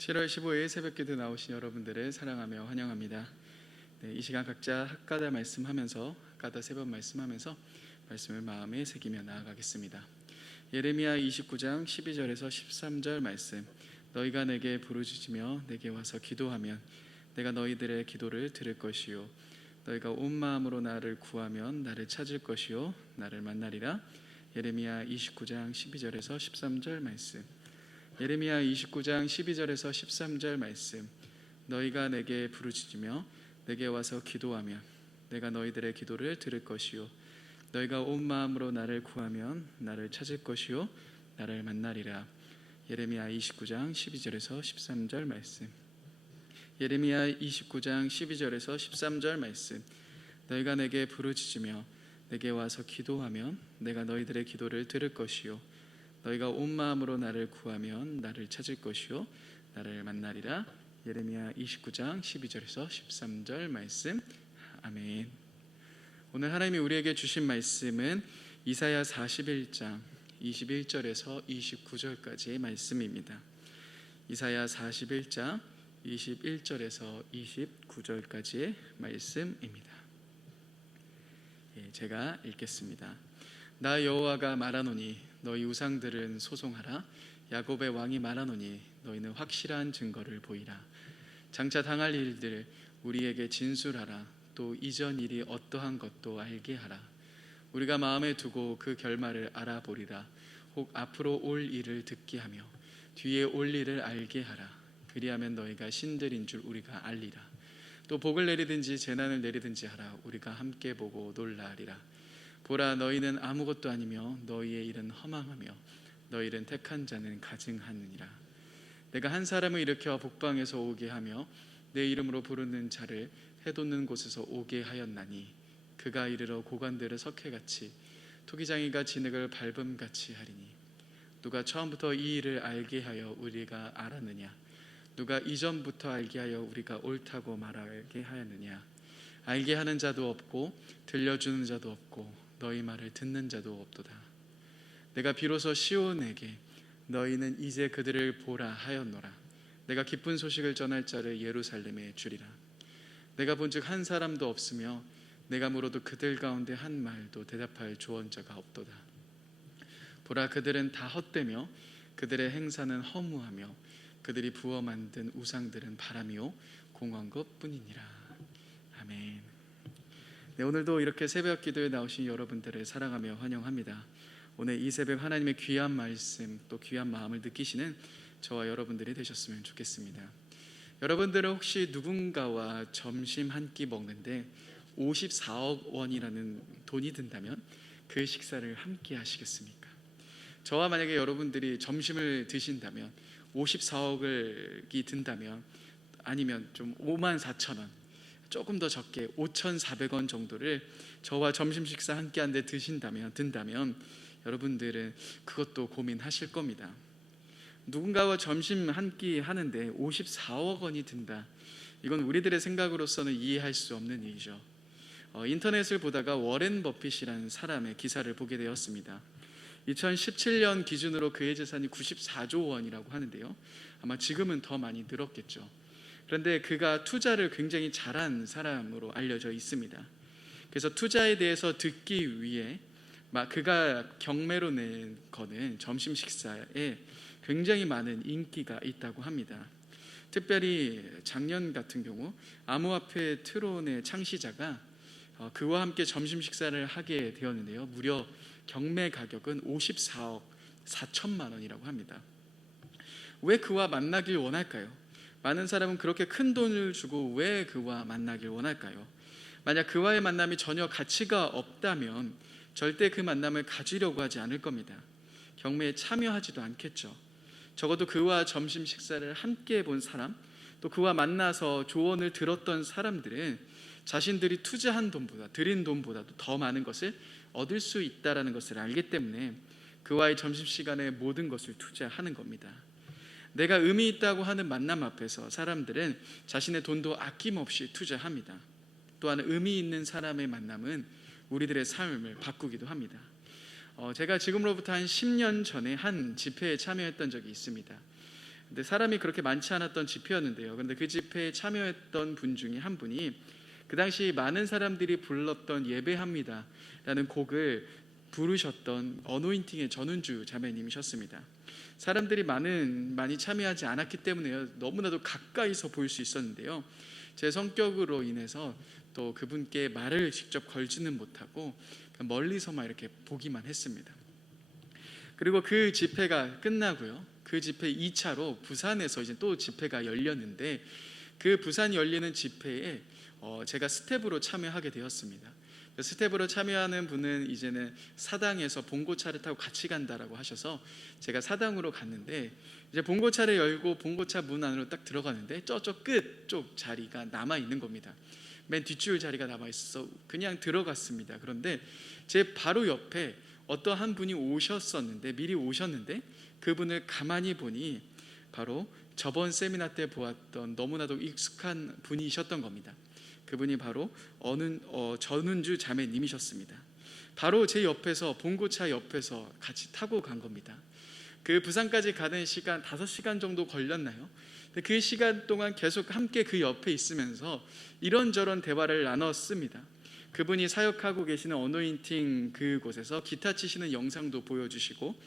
7월 15일 새벽기도 나오신 여러분들을 사랑하며 환영합니다. 이 시간 각자 학가다 말씀하면서 학가다 세 번 말씀하면서 말씀을 마음에 새기며 나아가겠습니다. 예레미야 29장 12절에서 13절 말씀. 너희가 내게 부르짖으며 내게 와서 기도하면 내가 너희들의 기도를 들을 것이요 너희가 온 마음으로 나를 구하면 나를 찾을 것이요 나를 만나리라. 예레미야 29장 12절에서 13절 말씀. 예레미야 29장 12절에서 13절 말씀. 너희가 내게 부르짖으며 내게 와서 기도하면 내가 너희들의 기도를 들을 것이요 너희가 온 마음으로 나를 구하면 나를 찾을 것이요 나를 만나리라. 예레미야 29장 12절에서 13절 말씀. 예레미야 29장 12절에서 13절 말씀. 너희가 내게 부르짖으며 내게 와서 기도하면 내가 너희들의 기도를 들을 것이요 너희가 온 마음으로 나를 구하면 나를 찾을 것이요 나를 만나리라. 예레미야 29장 12절에서 13절 말씀. 아멘. 오늘 하나님이 우리에게 주신 말씀은 이사야 41장 21절에서 29절까지의 말씀입니다. 이사야 41장 21절에서 29절까지의 말씀입니다. 제가 읽겠습니다. 나 여호와가 말하노니 너희 우상들은 소송하라. 야곱의 왕이 말하노니 너희는 확실한 증거를 보이라. 장차 당할 일들 우리에게 진술하라. 또 이전 일이 어떠한 것도 알게 하라. 우리가 마음에 두고 그 결말을 알아보리라. 혹 앞으로 올 일을 듣게 하며 뒤에 올 일을 알게 하라. 그리하면 너희가 신들인 줄 우리가 알리라. 또 복을 내리든지 재난을 내리든지 하라. 우리가 함께 보고 놀라리라. 보라, 너희는 아무것도 아니며 너희의 일은 허망하며 너희 일은 택한 자는 가증하느니라. 내가 한 사람을 일으켜 북방에서 오게 하며 내 이름으로 부르는 자를 해돋는 곳에서 오게 하였나니 그가 이르러 고관들을 석회같이 토기장이가 진흙을 밟음같이 하리니 누가 처음부터 이 일을 알게 하여 우리가 알았느냐? 누가 이전부터 알게 하여 우리가 옳다고 말하게 하였느냐? 알게 하는 자도 없고 들려주는 자도 없고 너희 말을 듣는 자도 없도다. 내가 비로소 시온에게 너희는 이제 그들을 보라 하였노라. 내가 기쁜 소식을 전할 자를 예루살렘에 주리라. 내가 본즉 한 사람도 없으며 내가 물어도 그들 가운데 한 말도 대답할 조언자가 없도다. 보라, 그들은 다 헛되며 그들의 행사는 허무하며 그들이 부어 만든 우상들은 바람이요 공허한 것뿐이니라. 아멘. 네, 오늘도 이렇게 새벽 기도에 나오신 여러분들을 사랑하며 환영합니다. 오늘 이 새벽 하나님의 귀한 말씀 또 귀한 마음을 느끼시는 저와 여러분들이 되셨으면 좋겠습니다. 여러분들은 혹시 누군가와 점심 한 끼 먹는데 54억 원이라는 돈이 든다면 그 식사를 함께 하시겠습니까? 저와 만약에 여러분들이 점심을 드신다면 54억이 든다면 아니면 좀 54,000원 조금 더 적게 5,400원 정도를 저와 점심 식사 함께 한데 든다면 여러분들은 그것도 고민하실 겁니다. 누군가와 점심 한 끼 하는데 54억 원이 든다. 이건 우리들의 생각으로서는 이해할 수 없는 일이죠. 인터넷을 보다가 워렌 버핏이라는 사람의 기사를 보게 되었습니다. 2017년 기준으로 그의 재산이 94조 원이라고 하는데요. 아마 지금은 더 많이 늘었겠죠. 그런데 그가 투자를 굉장히 잘한 사람으로 알려져 있습니다. 그래서 투자에 대해서 듣기 위해 그가 경매로 낸 거는 점심 식사에 굉장히 많은 인기가 있다고 합니다. 특별히 작년 같은 경우 암호화폐 트론의 창시자가 그와 함께 점심 식사를 하게 되었는데요. 무려 경매 가격은 54억 4천만 원이라고 합니다. 왜 그와 만나길 원할까요? 많은 사람은 그렇게 큰 돈을 주고 왜 그와 만나길 원할까요? 만약 그와의 만남이 전혀 가치가 없다면 절대 그 만남을 가지려고 하지 않을 겁니다. 경매에 참여하지도 않겠죠. 적어도 그와 점심 식사를 함께 본 사람, 또 그와 만나서 조언을 들었던 사람들은 자신들이 투자한 돈보다 들인 돈보다도 더 많은 것을 얻을 수 있다는 것을 알기 때문에 그와의 점심시간에 모든 것을 투자하는 겁니다. 내가 의미 있다고 하는 만남 앞에서 사람들은 자신의 돈도 아낌없이 투자합니다. 또한 의미 있는 사람의 만남은 우리들의 삶을 바꾸기도 합니다. 제가 지금으로부터 한 10년 전에 한 집회에 참여했던 적이 있습니다. 근데 사람이 그렇게 많지 않았던 집회였는데요. 근데 그 집회에 참여했던 분 중에 한 분이 그 당시 많은 사람들이 불렀던 예배합니다 라는 곡을 부르셨던 어노인팅의 전은주 자매님이셨습니다. 사람들이 많이 참여하지 않았기 때문에 너무나도 가까이서 볼 수 있었는데요. 제 성격으로 인해서 또 그분께 말을 직접 걸지는 못하고 멀리서만 이렇게 보기만 했습니다. 그리고 그 집회가 끝나고요, 그 집회 2차로 부산에서 이제 또 집회가 열렸는데, 그 부산 열리는 집회에 제가 스텝으로 참여하게 되었습니다. 스텝으로 참여하는 분은 이제는 사당에서 봉고차를 타고 같이 간다라고 하셔서 제가 사당으로 갔는데, 이제 봉고차를 열고 봉고차 문 안으로 딱 들어가는데 저쪽 끝쪽 자리가 남아 있는 겁니다. 맨 뒷줄 자리가 남아 있어서 그냥 들어갔습니다. 그런데 제 바로 옆에 어떠한 분이 오셨었는데, 미리 오셨는데 그분을 가만히 보니 바로 저번 세미나 때 보았던 너무나도 익숙한 분이셨던 겁니다. 그분이 바로 전은주 자매님이셨습니다. 바로 제 옆에서, 봉고차 옆에서 같이 타고 간 겁니다. 그 부산까지 가는 시간 5시간 정도 걸렸나요? 그 시간 동안 계속 함께 그 옆에 있으면서 이런저런 대화를 나눴습니다. 그분이 사역하고 계시는 어노인팅 그곳에서 기타 치시는 영상도 보여주시고,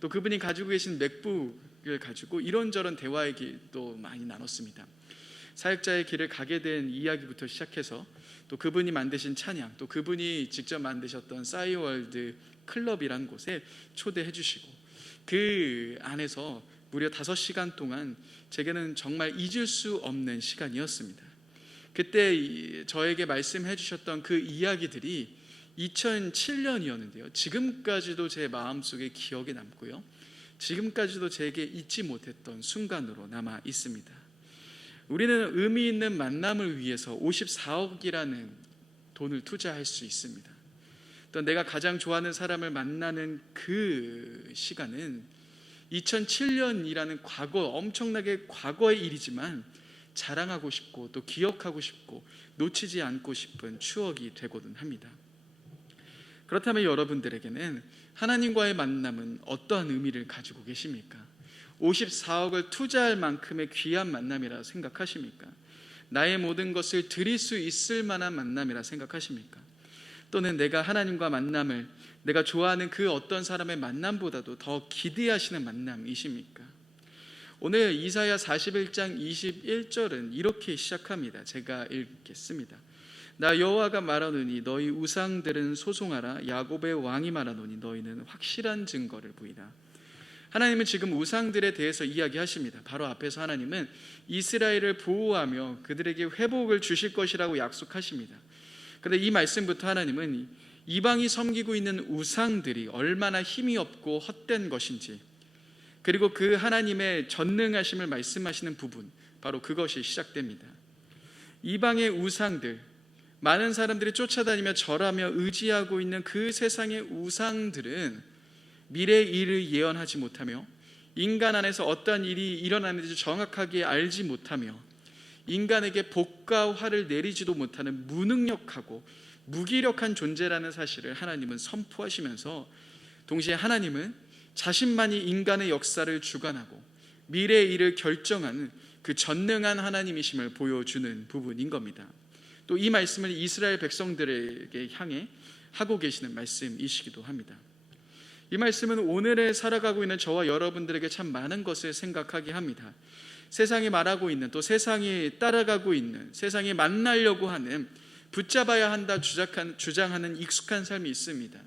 또 그분이 가지고 계신 맥북을 가지고 이런저런 대화 얘기도 많이 나눴습니다. 사역자의 길을 가게 된 이야기부터 시작해서 또 그분이 만드신 찬양, 또 그분이 직접 만드셨던 싸이월드 클럽이란 곳에 초대해 주시고, 그 안에서 무려 5시간 동안 제게는 정말 잊을 수 없는 시간이었습니다. 그때 저에게 말씀해 주셨던 그 이야기들이 2007년이었는데요 지금까지도 제 마음속에 기억에 남고요, 지금까지도 제게 잊지 못했던 순간으로 남아 있습니다. 우리는 의미 있는 만남을 위해서 54억이라는 돈을 투자할 수 있습니다. 또 내가 가장 좋아하는 사람을 만나는 그 시간은 2007년이라는 과거, 엄청나게 과거의 일이지만 자랑하고 싶고 또 기억하고 싶고 놓치지 않고 싶은 추억이 되거든 합니다. 그렇다면 여러분들에게는 하나님과의 만남은 어떠한 의미를 가지고 계십니까? 54억을 투자할 만큼의 귀한 만남이라 생각하십니까? 나의 모든 것을 드릴 수 있을 만한 만남이라 생각하십니까? 또는 내가 하나님과 만남을, 내가 좋아하는 그 어떤 사람의 만남보다도 더 기대하시는 만남이십니까? 오늘 이사야 41장 21절은 이렇게 시작합니다. 제가 읽겠습니다. 나 여호와가 말하노니 너희 우상들은 소송하라. 야곱의 왕이 말하노니 너희는 확실한 증거를 보이라. 하나님은 지금 우상들에 대해서 이야기하십니다. 바로 앞에서 하나님은 이스라엘을 보호하며 그들에게 회복을 주실 것이라고 약속하십니다. 그런데 이 말씀부터 하나님은 이방이 섬기고 있는 우상들이 얼마나 힘이 없고 헛된 것인지, 그리고 그 하나님의 전능하심을 말씀하시는 부분, 바로 그것이 시작됩니다. 이방의 우상들, 많은 사람들이 쫓아다니며 절하며 의지하고 있는 그 세상의 우상들은 미래의 일을 예언하지 못하며, 인간 안에서 어떠한 일이 일어나는지 정확하게 알지 못하며, 인간에게 복과 화를 내리지도 못하는 무능력하고 무기력한 존재라는 사실을 하나님은 선포하시면서, 동시에 하나님은 자신만이 인간의 역사를 주관하고 미래의 일을 결정하는 그 전능한 하나님이심을 보여주는 부분인 겁니다. 또 이 말씀을 이스라엘 백성들에게 향해 하고 계시는 말씀이시기도 합니다. 이 말씀은 오늘에 살아가고 있는 저와 여러분들에게 참 많은 것을 생각하게 합니다. 세상이 말하고 있는, 또 세상이 따라가고 있는, 세상이 만나려고 하는, 붙잡아야 한다 주장하는 익숙한 삶이 있습니다.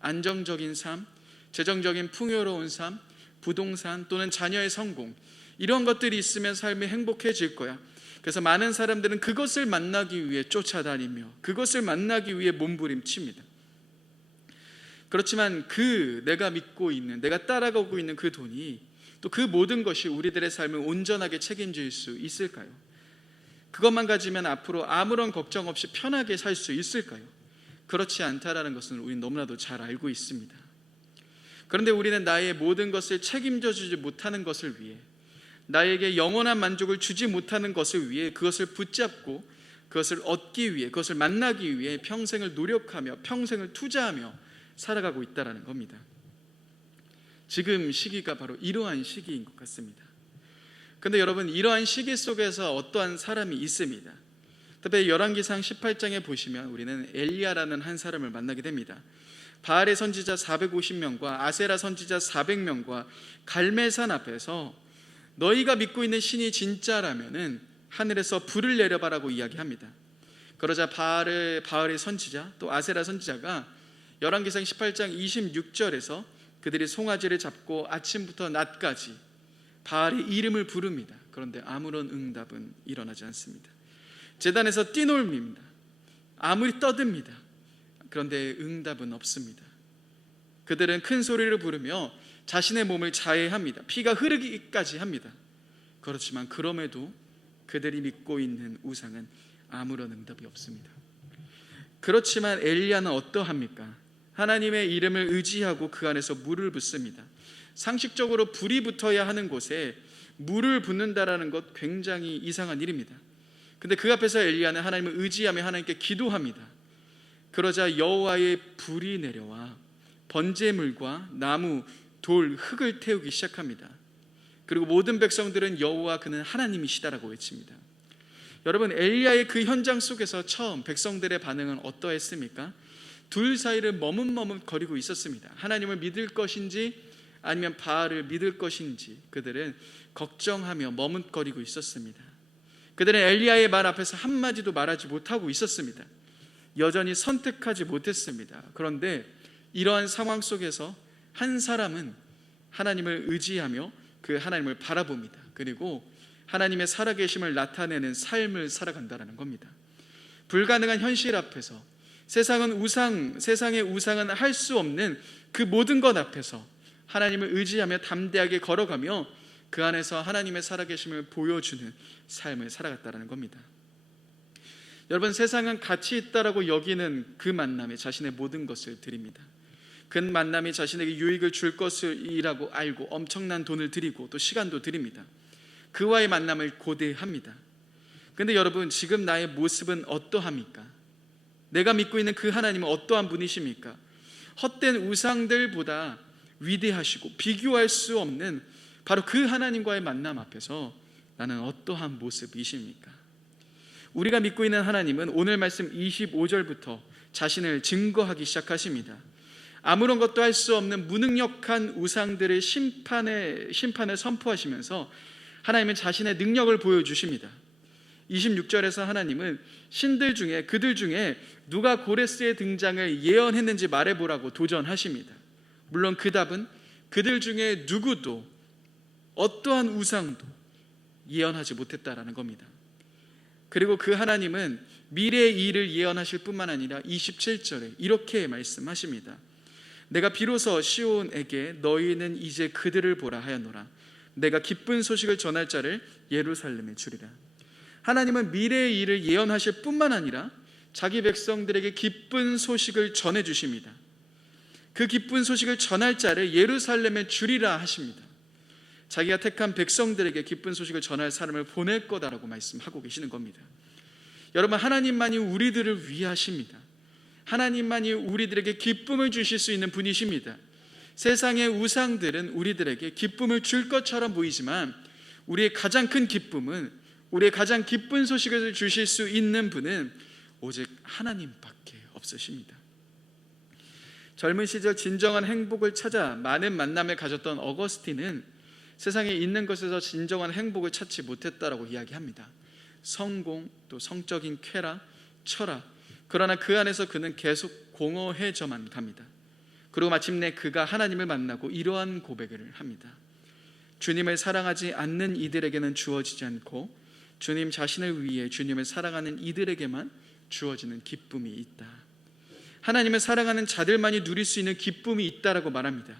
안정적인 삶, 재정적인 풍요로운 삶, 부동산 또는 자녀의 성공, 이런 것들이 있으면 삶이 행복해질 거야. 그래서 많은 사람들은 그것을 만나기 위해 쫓아다니며 그것을 만나기 위해 몸부림칩니다. 그렇지만 내가 믿고 있는, 내가 따라가고 있는 그 돈이, 또 그 모든 것이 우리들의 삶을 온전하게 책임질 수 있을까요? 그것만 가지면 앞으로 아무런 걱정 없이 편하게 살 수 있을까요? 그렇지 않다라는 것은 우리는 너무나도 잘 알고 있습니다. 그런데 우리는 나의 모든 것을 책임져 주지 못하는 것을 위해, 나에게 영원한 만족을 주지 못하는 것을 위해, 그것을 붙잡고 그것을 얻기 위해, 그것을 만나기 위해 평생을 노력하며 평생을 투자하며 살아가고 있다는 겁니다. 지금 시기가 바로 이러한 시기인 것 같습니다. 근데 여러분, 이러한 시기 속에서 어떠한 사람이 있습니다. 특별히 열왕기상 18장에 보시면 우리는 엘리야라는 한 사람을 만나게 됩니다. 바알의 선지자 450명과 아세라 선지자 400명과 갈멜산 앞에서 너희가 믿고 있는 신이 진짜라면은 하늘에서 불을 내려봐라고 이야기합니다. 그러자 바알의 선지자 또 아세라 선지자가 열왕기상 18장 26절에서 그들이 송아지를 잡고 아침부터 낮까지 바알의 이름을 부릅니다. 그런데 아무런 응답은 일어나지 않습니다. 제단에서 뛰놀립니다. 아무리 떠듭니다. 그런데 응답은 없습니다. 그들은 큰 소리를 부르며 자신의 몸을 자해합니다. 피가 흐르기까지 합니다. 그렇지만 그럼에도 그들이 믿고 있는 우상은 아무런 응답이 없습니다. 그렇지만 엘리야는 어떠합니까? 하나님의 이름을 의지하고 그 안에서 물을 붓습니다. 상식적으로 불이 붙어야 하는 곳에 물을 붓는다라는 것 굉장히 이상한 일입니다. 근데 그 앞에서 엘리야는 하나님을 의지하며 하나님께 기도합니다. 그러자 여호와의 불이 내려와 번제물과 나무, 돌, 흙을 태우기 시작합니다. 그리고 모든 백성들은 여호와 그는 하나님이시다라고 외칩니다. 여러분, 엘리야의 그 현장 속에서 처음 백성들의 반응은 어떠했습니까? 둘 사이를 머뭇머뭇거리고 있었습니다. 하나님을 믿을 것인지 아니면 바알을 믿을 것인지 그들은 걱정하며 머뭇거리고 있었습니다. 그들은 엘리야의 말 앞에서 한마디도 말하지 못하고 있었습니다. 여전히 선택하지 못했습니다. 그런데 이러한 상황 속에서 한 사람은 하나님을 의지하며 그 하나님을 바라봅니다. 그리고 하나님의 살아계심을 나타내는 삶을 살아간다는 겁니다. 불가능한 현실 앞에서 세상의 우상은 할 수 없는 그 모든 것 앞에서 하나님을 의지하며 담대하게 걸어가며 그 안에서 하나님의 살아계심을 보여주는 삶을 살아갔다는 겁니다. 여러분, 세상은 가치 있다라고 여기는 그 만남에 자신의 모든 것을 드립니다. 그 만남이 자신에게 유익을 줄 것이라고 알고 엄청난 돈을 드리고 또 시간도 드립니다. 그와의 만남을 고대합니다. 그런데 여러분, 지금 나의 모습은 어떠합니까? 내가 믿고 있는 그 하나님은 어떠한 분이십니까? 헛된 우상들보다 위대하시고 비교할 수 없는 바로 그 하나님과의 만남 앞에서 나는 어떠한 모습이십니까? 우리가 믿고 있는 하나님은 오늘 말씀 25절부터 자신을 증거하기 시작하십니다. 아무런 것도 할 수 없는 무능력한 우상들의 심판을 선포하시면서 하나님은 자신의 능력을 보여주십니다. 26절에서 하나님은 그들 중에 누가 고레스의 등장을 예언했는지 말해보라고 도전하십니다. 물론 그 답은 그들 중에 누구도 어떠한 우상도 예언하지 못했다라는 겁니다. 그리고 그 하나님은 미래의 일을 예언하실 뿐만 아니라 27절에 이렇게 말씀하십니다. 내가 비로소 시온에게 너희는 이제 그들을 보라 하였노라. 내가 기쁜 소식을 전할 자를 예루살렘에 주리라. 하나님은 미래의 일을 예언하실 뿐만 아니라 자기 백성들에게 기쁜 소식을 전해주십니다. 그 기쁜 소식을 전할 자를 예루살렘에 주리라 하십니다. 자기가 택한 백성들에게 기쁜 소식을 전할 사람을 보낼 거다라고 말씀하고 계시는 겁니다. 여러분, 하나님만이 우리들을 위하십니다. 하나님만이 우리들에게 기쁨을 주실 수 있는 분이십니다. 세상의 우상들은 우리들에게 기쁨을 줄 것처럼 보이지만 우리의 가장 큰 기쁨은, 우리의 가장 기쁜 소식을 주실 수 있는 분은 오직 하나님밖에 없으십니다. 젊은 시절 진정한 행복을 찾아 많은 만남을 가졌던 어거스틴은 세상에 있는 것에서 진정한 행복을 찾지 못했다라고 이야기합니다. 성공, 또 성적인 쾌락, 철학, 그러나 그 안에서 그는 계속 공허해져만 갑니다. 그리고 마침내 그가 하나님을 만나고 이러한 고백을 합니다. 주님을 사랑하지 않는 이들에게는 주어지지 않고 주님 자신을 위해 주님을 사랑하는 이들에게만 주어지는 기쁨이 있다. 하나님을 사랑하는 자들만이 누릴 수 있는 기쁨이 있다라고 말합니다.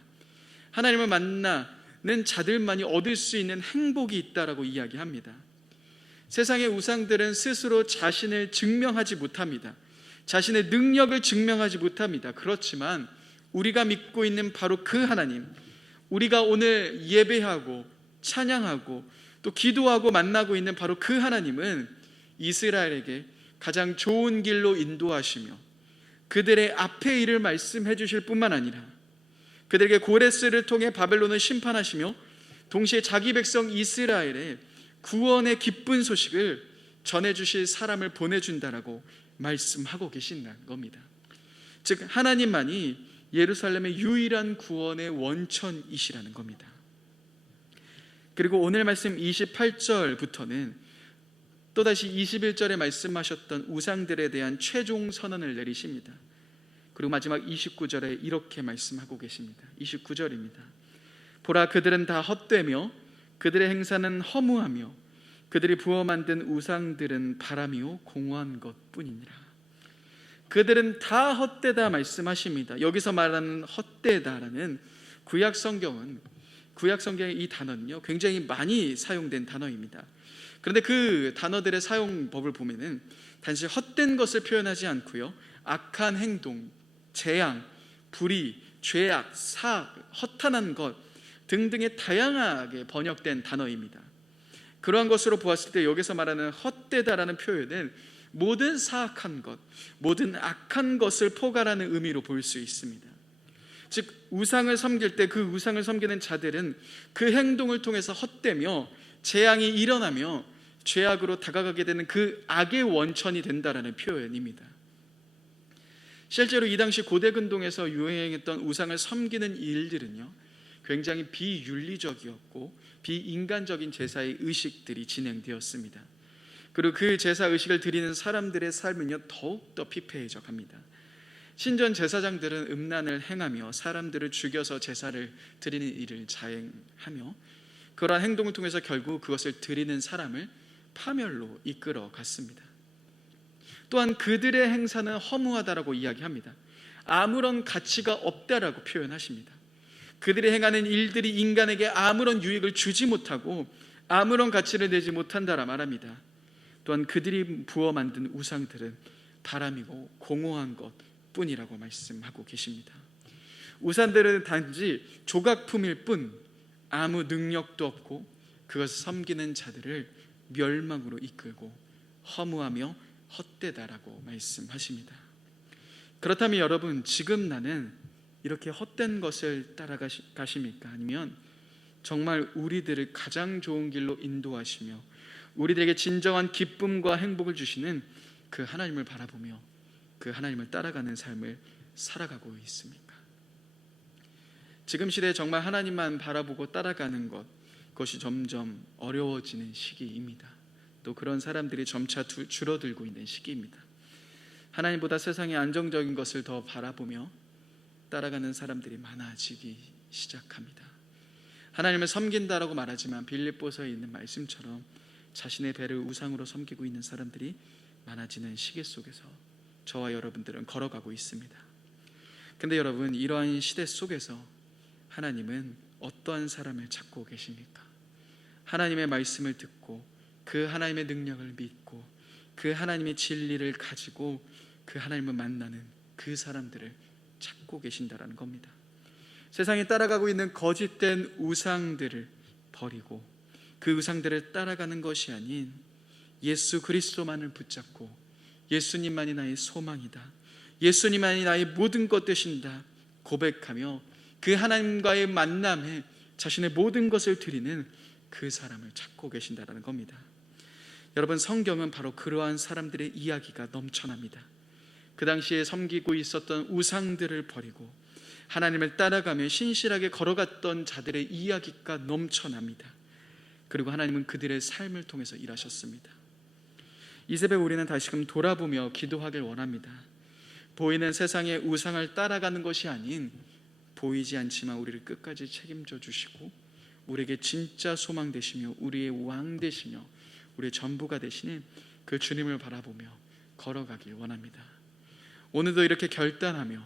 하나님을 만나는 자들만이 얻을 수 있는 행복이 있다라고 이야기합니다. 세상의 우상들은 스스로 자신을 증명하지 못합니다. 자신의 능력을 증명하지 못합니다. 그렇지만 우리가 믿고 있는 바로 그 하나님, 우리가 오늘 예배하고 찬양하고 또 기도하고 만나고 있는 바로 그 하나님은 이스라엘에게 가장 좋은 길로 인도하시며 그들의 앞의 일을 말씀해 주실 뿐만 아니라 그들에게 고레스를 통해 바벨론을 심판하시며 동시에 자기 백성 이스라엘의 구원의 기쁜 소식을 전해주실 사람을 보내준다라고 말씀하고 계신다는 겁니다. 즉 하나님만이 예루살렘의 유일한 구원의 원천이시라는 겁니다. 그리고 오늘 말씀 28절부터는 또다시 21절에 말씀하셨던 우상들에 대한 최종 선언을 내리십니다. 그리고 마지막 29절에 이렇게 말씀하고 계십니다. 29절입니다. 보라, 그들은 다 헛되며 그들의 행사는 허무하며 그들이 부어 만든 우상들은 바람이요 공허한 것뿐이니라. 그들은 다 헛되다 말씀하십니다. 여기서 말하는 헛되다라는 구약 성경의 이 단어는요 굉장히 많이 사용된 단어입니다. 그런데 그 단어들의 사용법을 보면은 단지 헛된 것을 표현하지 않고요, 악한 행동, 재앙, 불의, 죄악, 사악, 허탄한 것 등등의 다양하게 번역된 단어입니다. 그러한 것으로 보았을 때 여기서 말하는 헛되다라는 표현은 모든 사악한 것, 모든 악한 것을 포괄하는 의미로 볼 수 있습니다. 즉 우상을 섬길 때 그 우상을 섬기는 자들은 그 행동을 통해서 헛되며 재앙이 일어나며 죄악으로 다가가게 되는 그 악의 원천이 된다라는 표현입니다. 실제로 이 당시 고대 근동에서 유행했던 우상을 섬기는 일들은요 굉장히 비윤리적이었고 비인간적인 제사의 의식들이 진행되었습니다. 그리고 그 제사 의식을 드리는 사람들의 삶은요 더욱더 피폐해져 갑니다. 신전 제사장들은 음란을 행하며 사람들을 죽여서 제사를 드리는 일을 자행하며 그러한 행동을 통해서 결국 그것을 드리는 사람을 파멸로 이끌어 갔습니다. 또한 그들의 행사는 허무하다라고 이야기합니다. 아무런 가치가 없다라고 표현하십니다. 그들이 행하는 일들이 인간에게 아무런 유익을 주지 못하고 아무런 가치를 내지 못한다라 말합니다. 또한 그들이 부어 만든 우상들은 바람이고 공허한 것뿐이라고 말씀하고 계십니다. 우상들은 단지 조각품일 뿐 아무 능력도 없고 그것을 섬기는 자들을 멸망으로 이끌고 허무하며 헛되다라고 말씀하십니다. 그렇다면 여러분, 지금 나는 이렇게 헛된 것을 따라가십니까? 아니면 정말 우리들을 가장 좋은 길로 인도하시며 우리들에게 진정한 기쁨과 행복을 주시는 그 하나님을 바라보며 그 하나님을 따라가는 삶을 살아가고 있습니까? 지금 시대에 정말 하나님만 바라보고 따라가는 그것이 점점 어려워지는 시기입니다. 또 그런 사람들이 점차 줄어들고 있는 시기입니다. 하나님보다 세상의 안정적인 것을 더 바라보며 따라가는 사람들이 많아지기 시작합니다. 하나님을 섬긴다라고 말하지만 빌립보서에 있는 말씀처럼 자신의 배를 우상으로 섬기고 있는 사람들이 많아지는 시기 속에서 저와 여러분들은 걸어가고 있습니다. 근데 여러분, 이러한 시대 속에서 하나님은 어떠한 사람을 찾고 계십니까? 하나님의 말씀을 듣고 그 하나님의 능력을 믿고 그 하나님의 진리를 가지고 그 하나님을 만나는 그 사람들을 찾고 계신다라는 겁니다. 세상에 따라가고 있는 거짓된 우상들을 버리고 그 우상들을 따라가는 것이 아닌 예수 그리스도만을 붙잡고 예수님만이 나의 소망이다, 예수님만이 나의 모든 것 되신다 고백하며 그 하나님과의 만남에 자신의 모든 것을 드리는 그 사람을 찾고 계신다라는 겁니다. 여러분, 성경은 바로 그러한 사람들의 이야기가 넘쳐납니다. 그 당시에 섬기고 있었던 우상들을 버리고 하나님을 따라가며 신실하게 걸어갔던 자들의 이야기가 넘쳐납니다. 그리고 하나님은 그들의 삶을 통해서 일하셨습니다. 이 새벽 우리는 다시금 돌아보며 기도하길 원합니다. 보이는 세상의 우상을 따라가는 것이 아닌 보이지 않지만 우리를 끝까지 책임져 주시고 우리에게 진짜 소망 되시며 우리의 왕 되시며 우리의 전부가 되시는 그 주님을 바라보며 걸어가길 원합니다. 오늘도 이렇게 결단하며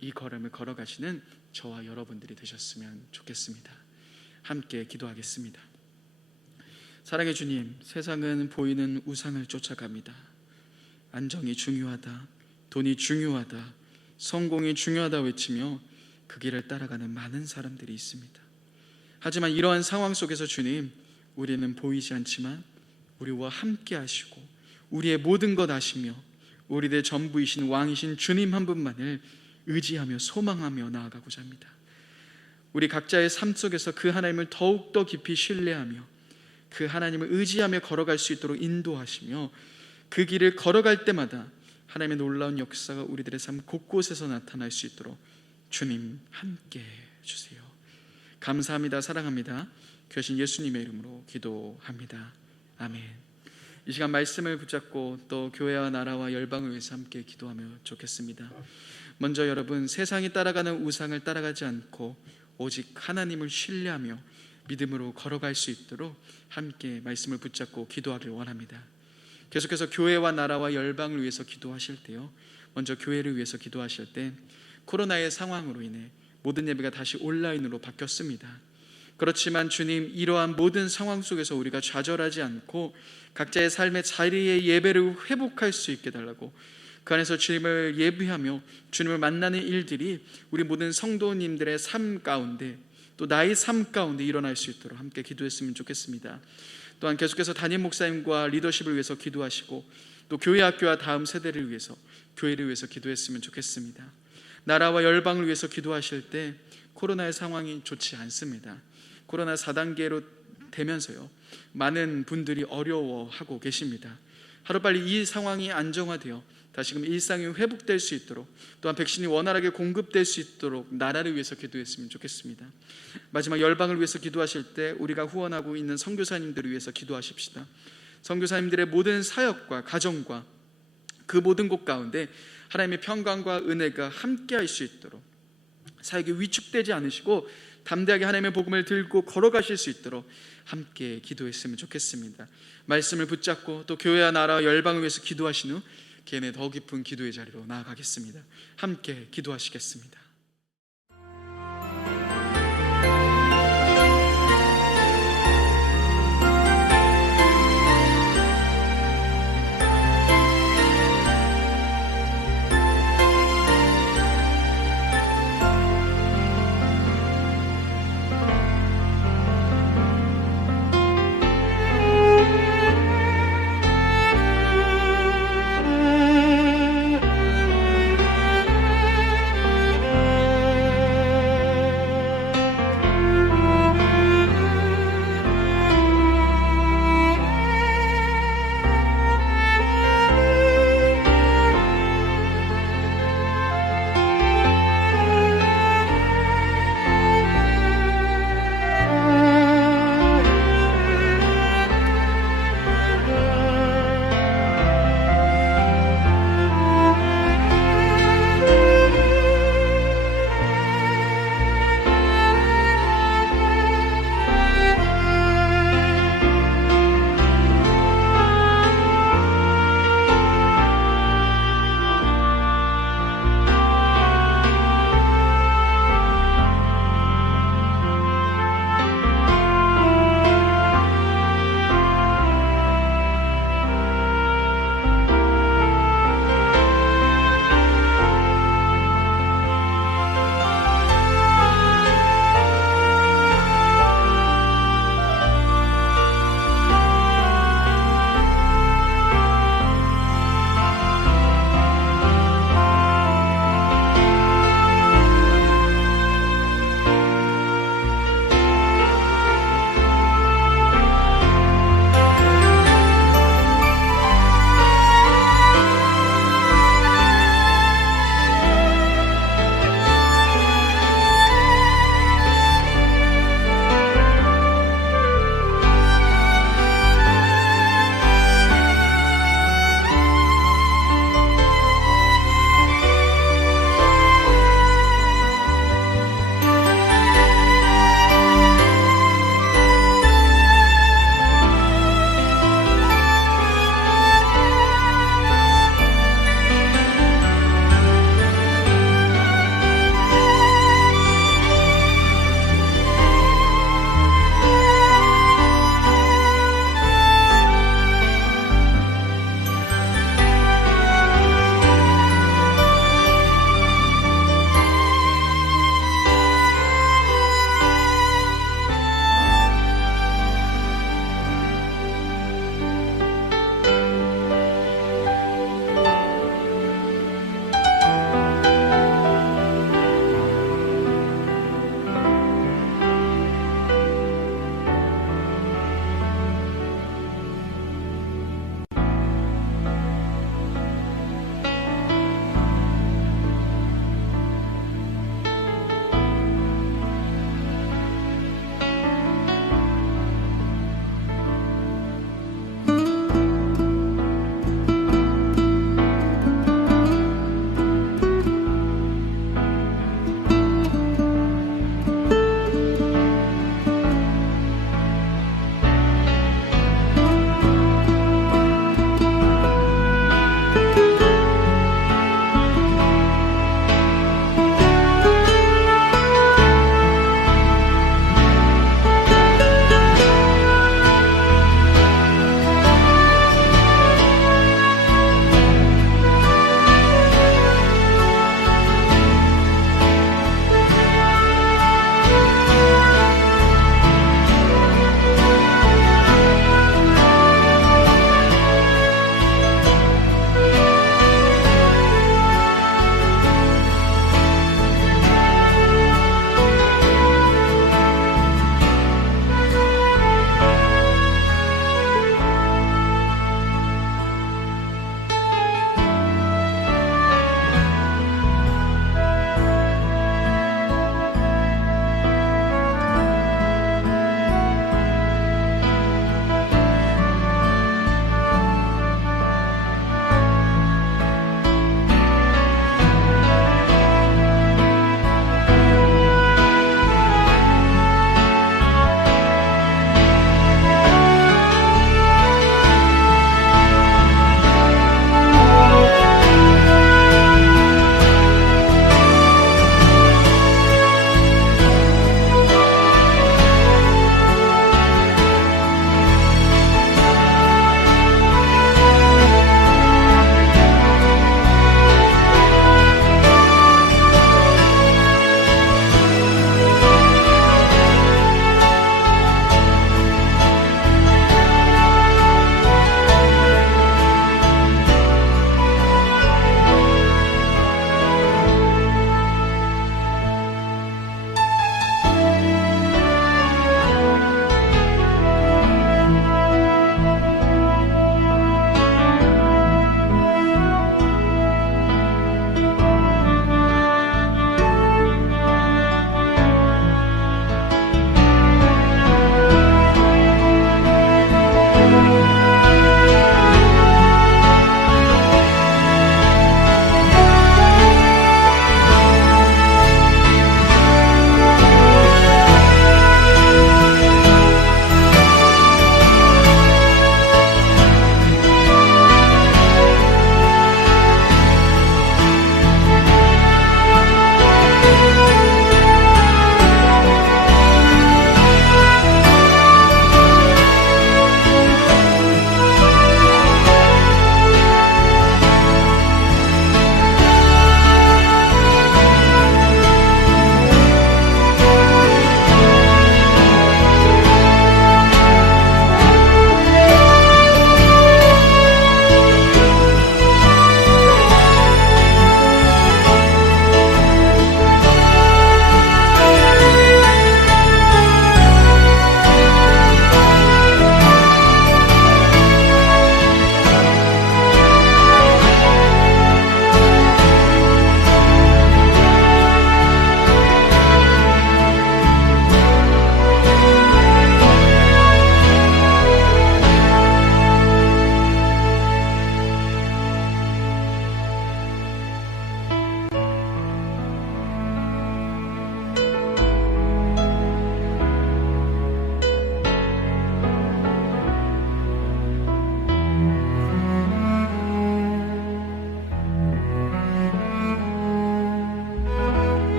이 걸음을 걸어가시는 저와 여러분들이 되셨으면 좋겠습니다. 함께 기도하겠습니다. 사랑의 주님, 세상은 보이는 우상을 쫓아갑니다. 안정이 중요하다, 돈이 중요하다, 성공이 중요하다 외치며 그 길을 따라가는 많은 사람들이 있습니다. 하지만 이러한 상황 속에서 주님, 우리는 보이지 않지만 우리와 함께 하시고 우리의 모든 것 아시며 우리의 전부이신 왕이신 주님 한 분만을 의지하며 소망하며 나아가고자 합니다. 우리 각자의 삶 속에서 그 하나님을 더욱더 깊이 신뢰하며 그 하나님을 의지하며 걸어갈 수 있도록 인도하시며 그 길을 걸어갈 때마다 하나님의 놀라운 역사가 우리들의 삶 곳곳에서 나타날 수 있도록 주님 함께 해주세요. 감사합니다. 사랑합니다. 교신 예수님의 이름으로 기도합니다. 아멘. 이 시간 말씀을 붙잡고 또 교회와 나라와 열방을 위해서 함께 기도하면 좋겠습니다. 먼저 여러분, 세상이 따라가는 우상을 따라가지 않고 오직 하나님을 신뢰하며 믿음으로 걸어갈 수 있도록 함께 말씀을 붙잡고 기도하길 원합니다. 계속해서 교회와 나라와 열방을 위해서 기도하실 때요, 먼저 교회를 위해서 기도하실 때 코로나의 상황으로 인해 모든 예배가 다시 온라인으로 바뀌었습니다. 그렇지만 주님, 이러한 모든 상황 속에서 우리가 좌절하지 않고 각자의 삶의 자리의 예배를 회복할 수 있게 달라고, 그 안에서 주님을 예배하며 주님을 만나는 일들이 우리 모든 성도님들의 삶 가운데 또 나의 삶 가운데 일어날 수 있도록 함께 기도했으면 좋겠습니다. 또한 계속해서 담임 목사님과 리더십을 위해서 기도하시고 또 교회 학교와 다음 세대를 위해서, 교회를 위해서 기도했으면 좋겠습니다. 나라와 열방을 위해서 기도하실 때 코로나의 상황이 좋지 않습니다. 코로나 4단계로 되면서요, 많은 분들이 어려워하고 계십니다. 하루빨리 이 상황이 안정화되어 다시금 일상이 회복될 수 있도록, 또한 백신이 원활하게 공급될 수 있도록 나라를 위해서 기도했으면 좋겠습니다. 마지막 열방을 위해서 기도하실 때 우리가 후원하고 있는 선교사님들을 위해서 기도하십시다. 선교사님들의 모든 사역과 가정과 그 모든 곳 가운데 하나님의 평강과 은혜가 함께할 수 있도록 사역이 위축되지 않으시고 담대하게 하나님의 복음을 들고 걸어가실 수 있도록 함께 기도했으면 좋겠습니다. 말씀을 붙잡고 또 교회와 나라와 열방을 위해서 기도하신 후 개인의 더 깊은 기도의 자리로 나아가겠습니다. 함께 기도하시겠습니다.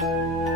아멘.